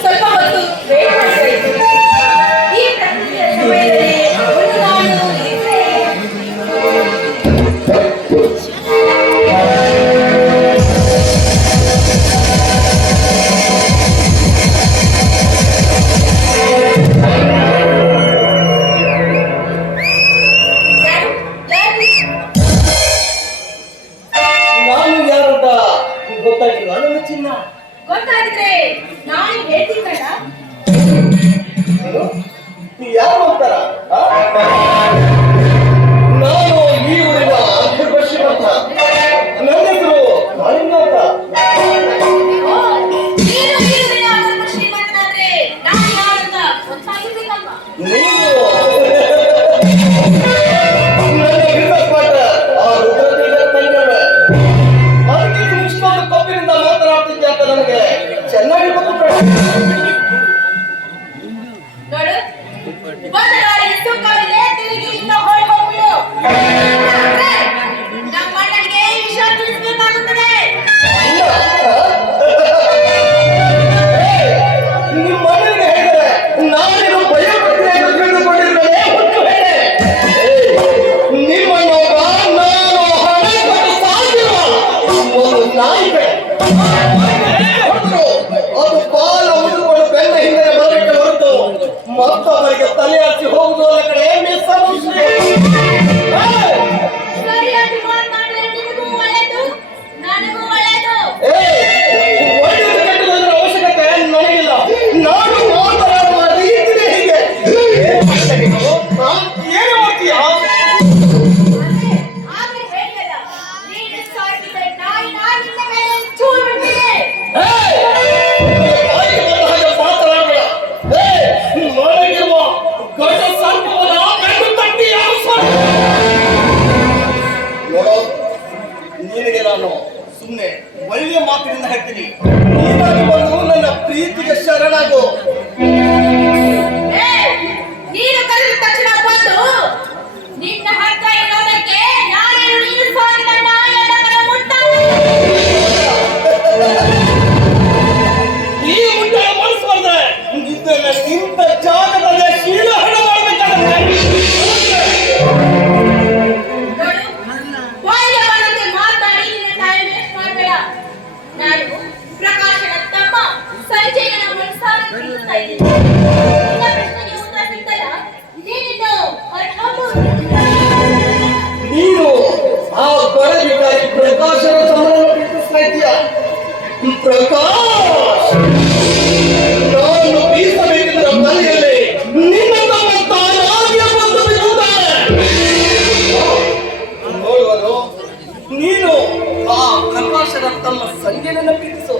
ಸ್ವಲ್ಪ ಹೊತ್ತು ಮಾತಾಡಿದ್ರೆ ನಾನು ಹೇಳ್ತಿದ್ದಲ್ಲ ಯಾರು ಹೋಗ್ತಾರ Thank you. হৌদল ಒಳ್ಳೆಯ ಮಾತಿನಿಂದ ಹೇಳ್ತೀನಿ. ನೀನಾಗಿ ಬಂದು ನನ್ನ ಪ್ರೀತಿಗೆ ಶರಣಾಗು. ಈ ಮುಂದೆ ನಿಂತ ಜಾಗದಲ್ಲಿ ನೀನು ಆ ಬರಬೇಕಾಗಿ ಪ್ರಕಾಶನ ಸಮಯವನ್ನು ಪ್ರೀತಿಸ್ತಾ ಇದೀಯ ಪ್ರಕಾಶ್! ನಾನು ಮನೆಯಲ್ಲಿ ನಿನ್ನ ತಮ್ಮ ತಾನಾಗಿಯ ಬಂದು ಬಿಡುತ್ತಾರೆ ನೀನು ಆ ಪ್ರಕಾಶನ ತಮ್ಮ ಸಂಜೆನನ್ನ ಪ್ರೀತಿಸು.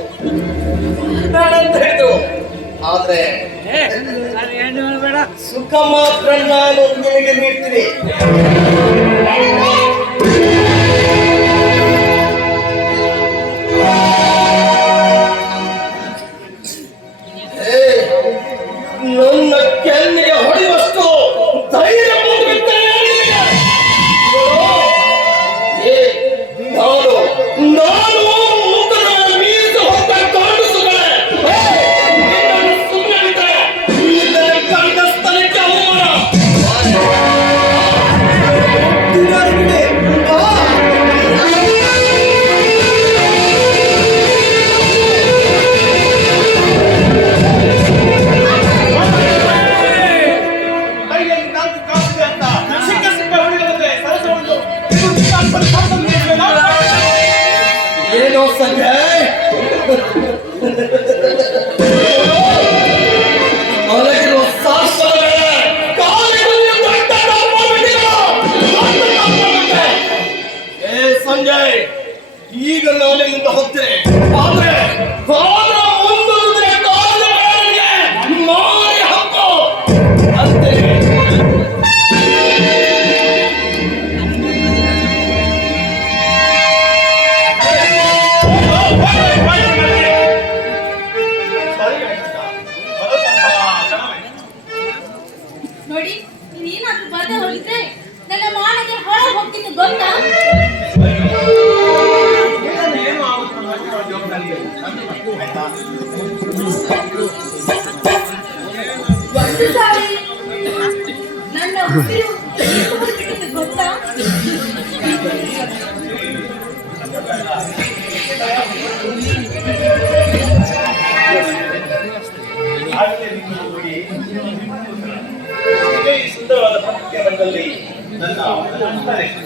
ಆದ್ರೆ ಸುಖ ಮಾತ್ರ ನಾನು ನಿಮಗೆ ನೀಡ್ತೀನಿ. ಸಂಜಯ್ ಸಂಜಯ್ ಈಗ ನಾಳೆ ಇಂದ ಹೋಗ್ತೇನೆ ಆದ್ರೆ ಸುಂದರವಾದ ಪ್ರಕೃತಿಯ ಮಧ್ಯದಲ್ಲಿ ನನ್ನ ಮನಸ್ಸು